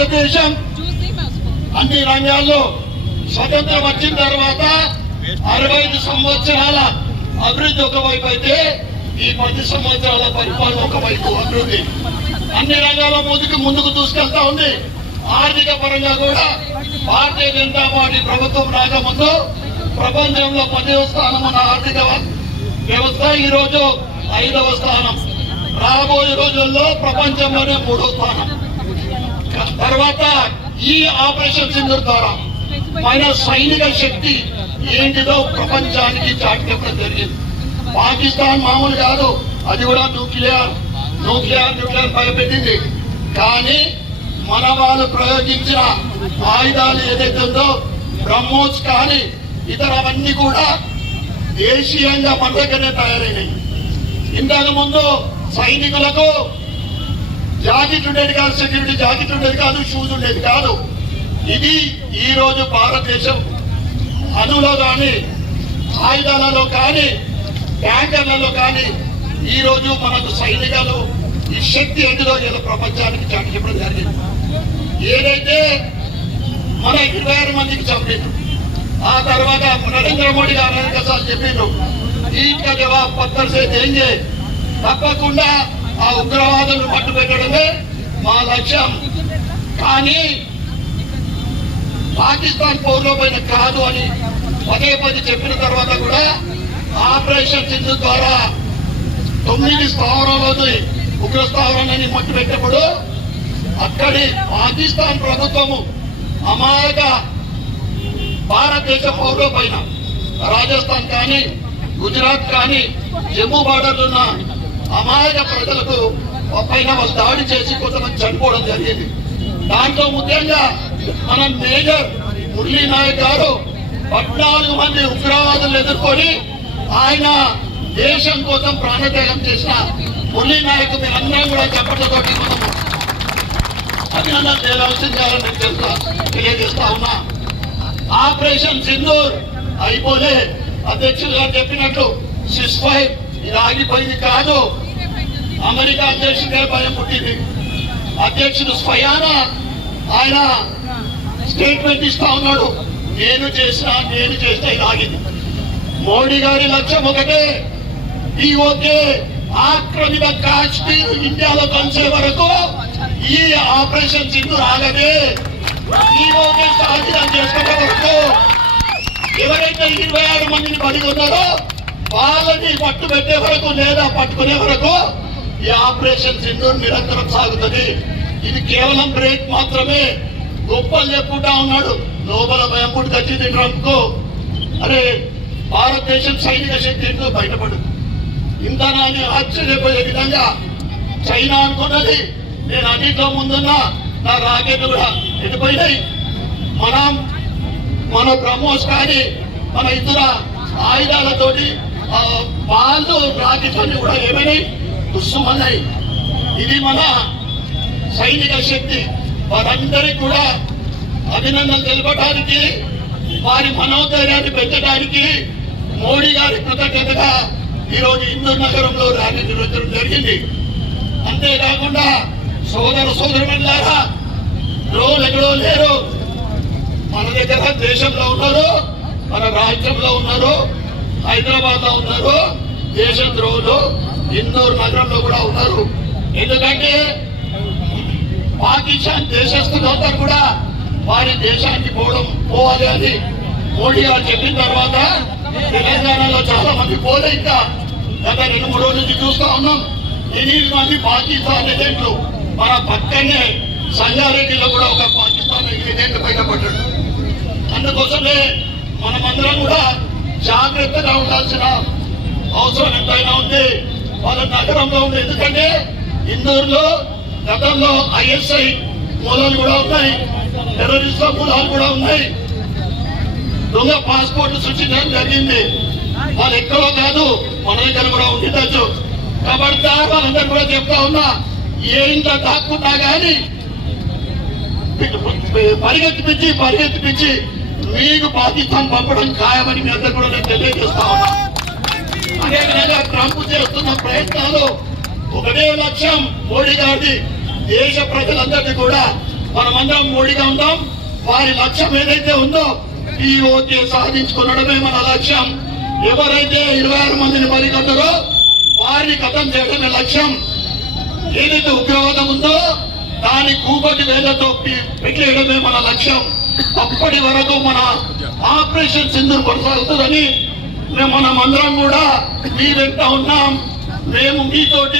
భారతదేశం అన్ని రంగాల్లో స్వతంత్రం వచ్చిన తర్వాత 65 సంవత్సరాల అభివృద్ధి ఒకవైపు అయితే ఈ 10 సంవత్సరాల పరిపాలన ఒకవైపు అభివృద్ధి అన్ని రంగాల్లో ముందుకు దూసుకెళ్తా ఉంది. ఆర్థిక పరంగా కూడా భారతీయ జనతా పార్టీ ప్రభుత్వం రాకముందు ప్రపంచంలో 10వ స్థానం ఉన్న ఆర్థిక వ్యవస్థ ఈ రోజు 5వ స్థానం. రాబోయే రోజుల్లో ప్రపంచంలోనే 3వ స్థానం. తర్వాత ఈ ఆపరేషన్ సింధూర్ ద్వారా మన సైనిక శక్తి ఏంటిదో ప్రపంచానికి చాటి చెప్పడం జరిగింది. పాకిస్తాన్ మామూలు కాదు, అది కూడా న్యూక్లియర్ భయపెట్టింది. కానీ మన వాళ్ళు ప్రయోగించిన ఆయుధాలు ఏదైతే ఉందో బ్రహ్మోస్ కానీ ఇతరవన్నీ కూడా దేశీయంగా మన దగ్గరనే తయారైనాయి. ఇంతకు ముందు సైనికులకు జాకెట్ ఉండేది కాదు, సెక్యూరిటీ జాకెట్ ఉండేది కాదు, షూస్ ఉండేది కాదు. ఇది ఈ రోజు భారతదేశం అణువులో కానీ ఆయుధాలలో కానీ ట్యాంకర్లలో కానీ ఈ రోజు మనకు సైనికులు ఈ శక్తి ఏంటిదో ఏదో ప్రపంచానికి చాటి చెప్పడం జరిగింది. ఏదైతే మన 26 మందికి చంపారు, ఆ తర్వాత నరేంద్ర మోడీ గారు అనేక సార్లు చెప్పారు ఈట్కా జవాబు పత్తర్ సే దేంగే, తప్పకుండా ఆ ఉగ్రవాదులను పట్టు పెట్టడమే మా లక్ష్యం. కానీ పాకిస్తాన్ పౌరుల పైన కాదు అని పదే చెప్పిన తర్వాత కూడా ఆపరేషన్ సింధూర్ ద్వారా 9 స్థావరాలని ఉగ్ర స్థావరాలని మట్టు పెట్టినప్పుడు అక్కడి పాకిస్తాన్ ప్రభుత్వము అమాయక భారతదేశ పౌరుల పైన రాజస్థాన్ కానీ గుజరాత్ కానీ జమ్మూ బార్డర్లు ఉన్న అమాయక ప్రజలకు పైన వాళ్ళు దాడి చేసి కొంతమంది చనిపోవడం జరిగింది. దాంట్లో ముఖ్యంగా మన మేజర్ మురళీ నాయక్ గారు 14 మంది ఉగ్రవాదులు ఎదుర్కొని ఆయన దేశం కోసం ప్రాణత్యాగం చేసిన మురళీ నాయక్ మీరందరం కూడా చెప్పడంతోటి మనం అభినందన చేయాల్సిందని తెలియజేస్తా ఉన్నా. ఆపరేషన్ సింధూర్ అయిపోలే, అధ్యక్షులు గారు చెప్పినట్లు సిస్ఫైర్ ఇది ఆగిపోయింది కాదు. అమెరికా అధ్యక్షుడే భయం పుట్టింది. అధ్యక్షుడు స్వయాన ఆయన స్టేట్మెంట్ ఇస్తా ఉన్నాడు, నేను చేస్తే ఇది ఆగింది. మోడీ గారి లక్ష్యం ఒకటే, ఓకే ఆక్రమిత కాశ్మీర్ ఇండియాలో కలిసే వరకు ఈ ఆపరేషన్ సింధూర్ ఆగదే. ఓకే సాధ్యం చేసుకునే వరకు ఎవరైతే 26 మందిని బలి ఉన్నారో వాళ్ళని పట్టు పెట్టే వరకు లేదా పట్టుకునే వరకు ఈ ఆపరేషన్ సింధూర్ నిరంతరం సాగుతుంది. ఇది కేవలం బ్రేక్ మాత్రమే. గొప్పలు చెప్పుకుంటా ఉన్నాడు, లోపల భయం పుట్టి వచ్చింది ట్రంప్ కు. అరే భారతదేశం సైనిక శక్తి ఏంటో బయటపడు. ఇంత నాని ఆశ్చర్యపోయే విధంగా చైనా అనుకున్నది నేను అన్నింటిలో ముందున్నా, నా రాకెట్లు కూడా ఎడిపోయినాయి. మన బ్రహ్మోస్ కానీ మన ఇతర ఆయుధాలతోటి వాళ్ళు రాకెట్లన్నీ కూడా ఏమైనాయి దుస్సుమన్నాయి. ఇది మన సైనిక శక్తి. వారందరికీ కూడా అభినందనలు తెలపడానికి, వారి మనోధైర్యాన్ని పెంచడానికి మోడీ గారి కృతజ్ఞతగా ఈరోజు ఇందూర్ నగరంలో ర్యాలీ నిర్వహించడం జరిగింది. అంతేకాకుండా సోదరులారా రోజు ఎక్కడో లేరు, మన దగ్గర దేశంలో ఉన్నారు, మన రాజ్యంలో ఉన్నారు, హైదరాబాద్ లో ఉన్నారు, దేశ ద్రోహులు ఇందూర్ నగరంలో కూడా ఉన్నారు. ఎందుకంటే పాకిస్తాన్ దేశస్తులందరూ కూడా వారి దేశానికి పోవాలి అని మోడీ గారు చెప్పిన తర్వాత తెలంగాణలో చాలా మంది పోలే. ఇంకా గత 2-3 రోజుల నుంచి చూస్తా ఉన్నాం 8 మంది పాకిస్తాన్ ఏజెంట్లు. మన పక్కనే సంగారెడ్డిలో కూడా ఒక పాకిస్తాన్ ఏజెంట్ బయటపడ్డాడు. అందుకోసమే మనమందరం కూడా జాగ్రత్తగా ఉండాల్సిన అవసరం ఎంతైనా ఉంది. వాళ్ళ నగరంలో ఉంది. ఎందుకంటే ఇందూరులో గతంలో ISI మూలాలు కూడా ఉన్నాయి, టెర్రరిస్టుల మూలాలు కూడా ఉన్నాయి, దొంగ పాస్పోర్ట్లు సృష్టించడం జరిగింది. వాళ్ళు ఎక్కడో కాదు, మన దగ్గర కూడా ఉండిండొచ్చు. కాబట్టి వాళ్ళందరూ కూడా చెప్తా ఉన్నా, ఏ ఇంట్లో దాక్కున్నా కానీ పరిగెత్తిపించి మీకు పాకిస్తాన్ పంపడం ఖాయమని మీ అందరూ కూడా నేను తెలియజేస్తా ఉన్నా. అదేవిధంగా ట్రంప్ చేస్తున్న ప్రయత్నాలు ఒకటే లక్ష్యం మోడీ గారిది, దేశ ప్రజలందరినీ కూడా మనమందరం మోడీగా ఉందాం. వారి లక్ష్యం ఏదైతే ఉందో POK సాధించుకునడమే మన లక్ష్యం. ఎవరైతే 26 మందిని బలికొట్టారో వారిని ఖతం చేయడమే లక్ష్యం. ఏదైతే ఉగ్రవాదం ఉందో దాని కూపటి వేళ్లతో పెట్టేయడమే మన లక్ష్యం. అప్పటి వరకు మన ఆపరేషన్ సింధూర్ కొనసాగుతుందని మనమందరం కూడా మీ వెంట ఉన్నాం. మేము మీతోటి